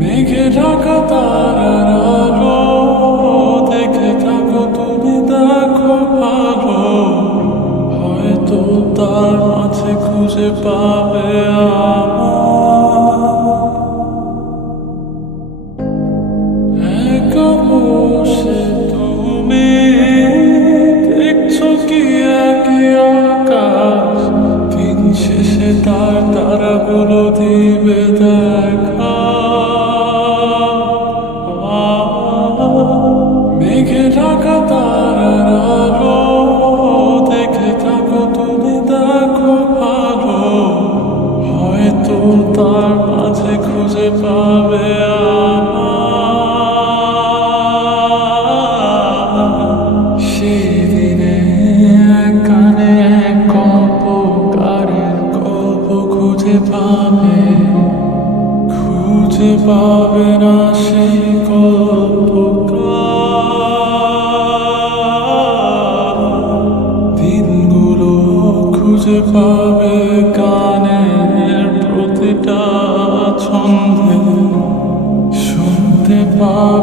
মেঘে ঢাকা তারার আলো দেখে থাকো তুমি, দেখো ভালো, হয়তো তার মাঝে খুঁজে পাবে একা বসে তুমি দেখছো কি একই আকাশ, দিন শেষে তার তারাগুলো দিবে দেখা। মেঘে ঢাকা তারার আলো দেখে থাকো তুমি, দেখো ভালো, হয়তো তার মাঝে খুঁজে পাবে সেদিনে কানে কপকারের গল্প খুঁজে পাবে না সেই দিনগুলো খুঁজে পাবে গানের প্রতিটা ছন্দে, শুনতে পাবে